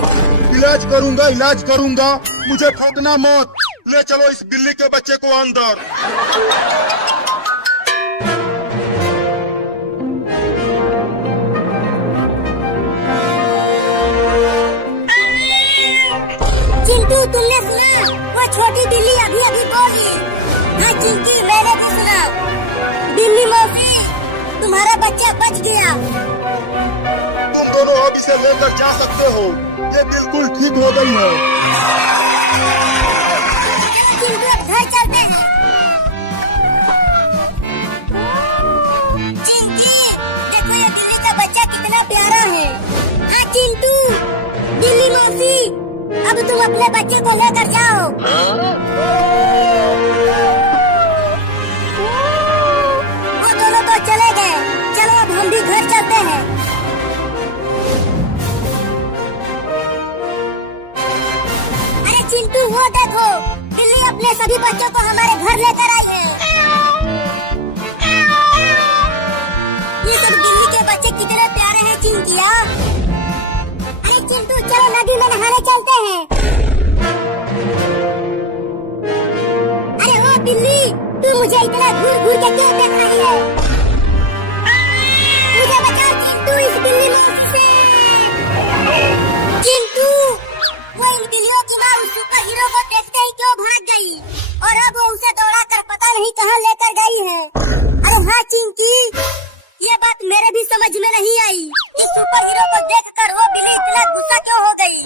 इलाज करूंगा, इलाज करूंगा, मुझे ठोकना मत। ले चलो इस बिल्ली के बच्चे को अंदर। चिंटू, तुमने सुना? वो छोटी बिल्ली अभी अभी बोली। हाँ चिंटू, मैंने भी सुना। बिल्ली मौसी, तुम्हारा बच्चा बच गया। तुम दोनों अब इसे लेकर जा सकते हो, ये बिल्कुल ठीक हो गई है। चिंटू अब घर चलते हैं। चिंकी, देखो ये बिल्ली का बच्चा कितना प्यारा है। हाँ चिंटू, बिल्ली मौसी, अब तुम अपने बच्चे को लेकर जाओ। वो दोनों तो चले गए, चलो अब हम भी घर चलते हैं। अरे चिंटू, वो देखो, बिल्ली अपने सभी बच्चों को हमारे घर लेकर आई है। ये सब बिल्ली के बच्चे कितने प्यारे हैं चिंकिया। अरे चिंटू, चलो नदी में नहाने चलते हैं। अरे ओ बिल्ली, तू मुझे इतना घूर घूर के क्यों देख रही है? मुझे बचाओ चिंटू, इस बिल्ली मौसी से। चिंटू, वो इन बिल्लियों की माँ उस सुपर हीरो को देखते ही क्यों भाग गई और अब वो उसे दौड़ा कर पता नहीं कहाँ लेकर गई है। अरे हाँ चिंकी, ये बात मेरे भी समझ में नहीं आई। इस सुपर हीरो को देखकर वो बिल्ली इतना गुस्सा क्यों हो गई?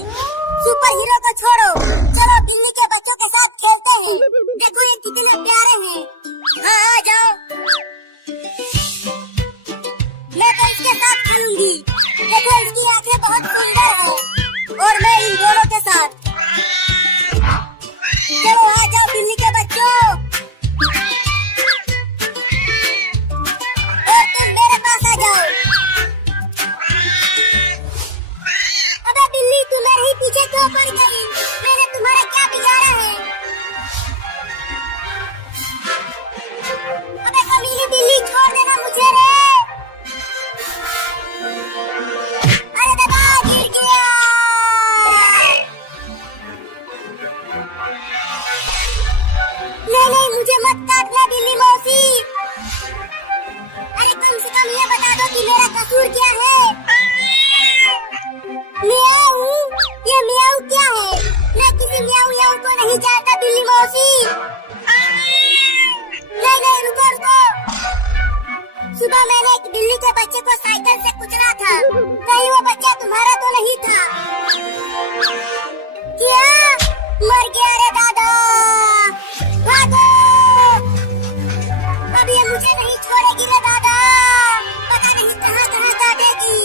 सुपर हीरो को छोड़ो, चलो बिल्ली के बच्चों के साथ खेलते हैं। देखो ये कितने प्यारे हैं। हाँ आ जाओ, मैं तो इसके साथ खेलूंगी। देखो इसकी आंखें बहुत सुंदर हैं और मैं इन दोनों के साथ। चलो आ जाओ बिल्ली के बच्चों, और तुम मेरे पास आ जाओ। अबे बिल्ली, तू मेरे ही पीछे क्यों पड़ गई? मैंने तुम्हारा क्या बिगाड़ा है? अबे कमीनी बिल्ली, छोड़ देना मुझे रे। अरे दादा, गिर गया। नहीं, मुझे मत काटना बिल्ली मौसी। अरे कम से कम ये बता दो कि मेरा कसूर क्या है? मियाऊ, ये मियाऊ क्या है? मैं किसी मियाऊ याऊ को नहीं जानता बिल्ली मौसी। नहीं, रुको रुको। सुबह मैंने एक बिल्ली के बच्चे को साइकिल से कुचला था, कहीं वो बच्चा तुम्हारा तो नहीं था? क्या? मर गया रे दादा, भागो। अब ये मुझे नहीं छोड़ेगी रे दादा, पता नहीं कहाँ कहाँ काटेगी।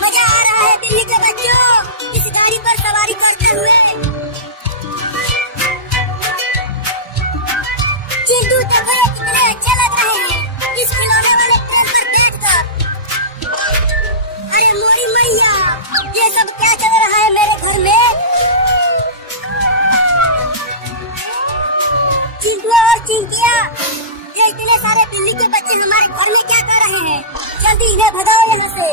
मजा आ रहा है बिल्ली के बच्चों, इस गाड़ी पर सवारी करते हुए। चिंटू, देखो ये कितने अच्छे लग रहे हैं इस खिलौने वाले ट्रेन पर बैठकर। अरे मोरी मैया, ये सब क्या चल रहा है मेरे घर में? के बच्चे हमारे घर में क्या कर रहे हैं? जल्दी इन्हें भगाओ यहाँ से।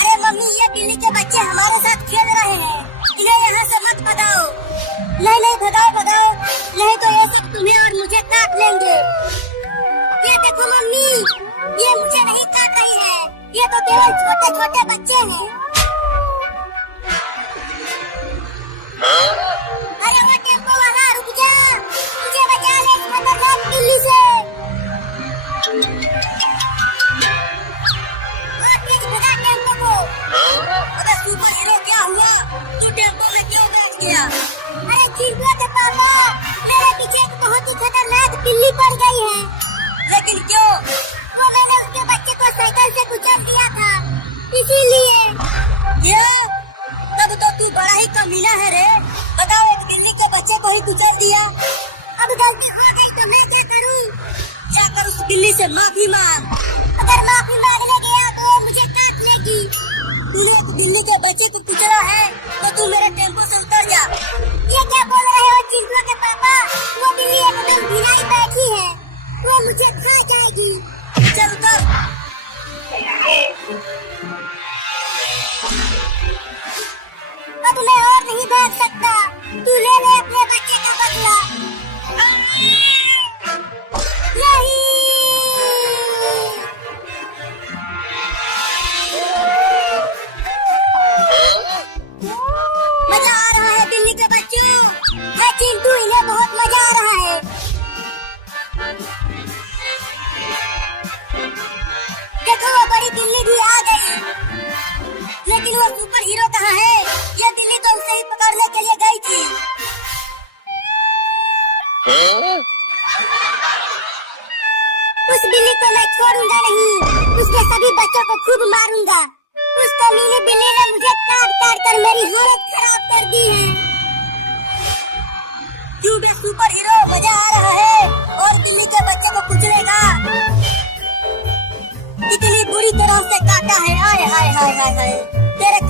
अरे मम्मी, ये बिल्ली के बच्चे हमारे साथ खेल रहे हैं, इन्हें यहाँ से मत भगाओ। नहीं नहीं, भगाओ भगाओ, नहीं तो ये सब तुम्हें और मुझे काट लेंगे। ये देखो मम्मी, ये मुझे नहीं काट रही है, ये तो केवल छोटे छोटे बच्चे हैं। अरे वो टेम्पो वाला, रुक जा, मुझे बचा ले इस खतरनाक बिल्ली से। तेज भगा टेम्पो को। अबे सुपर हीरो, क्या हुआ? तू टेम्पो में क्यों बैठ गया? अरे चिंटू के पापा, मेरे पीछे एक बहुत ही खतरनाक बिल्ली पड़ गई है। लेकिन क्यों? वो मैंने उसके बच्चे को साइकिल से कुचल दिया था, इसीलिए। क्या? तब तो तू बड़ा ही कमीना है रे। बताओ, एक बिल्ली के बच्चे को ही कुचल दिया। अब गलती हो गई तो मैं क्या करूं? जाकर उस बिल्ली से माफी मांग। अगर माफी मांगने गया तो वो मुझे काट लेगी। तूने एक बिल्ली के बच्चे को कुचला है तो तू मेरे टेम्पो से उतर जा। ये क्या बोल रहे हो चिंटू के पापा? वो बिल्ली एकदम बिना ही बैठी है, वो मुझे खा जाएगी। चल उतर। अब मैं और नहीं भाग सकता, तू ले ले अपने बच्चे का बदला। नहीं, मजा आ रहा है बिल्ली के बच्चों। है चिंटू, इन्हें बहुत मजा आ रहा है। देखो वो बड़ी बिल्ली भी आ गई, लेकिन वो सुपर हीरो कहाँ है? ये बिल्ली तो उसे ही पकड़ने के लिए गई थी। उस बिल्ली को मैं छोड़ूंगा नहीं, उसके सभी बच्चों को खूब मारूंगा। उस कमीनी बिल्ली ने मुझे काट काट कर मेरी हालत खराब कर दी है। क्यों बे सुपर हीरो, मजा आ रहा है और बिल्ली के बच्चे को कुचलेगा। इतनी बुरी तरह से काटा है, हाय हाय हाय हाय हाय। तेरे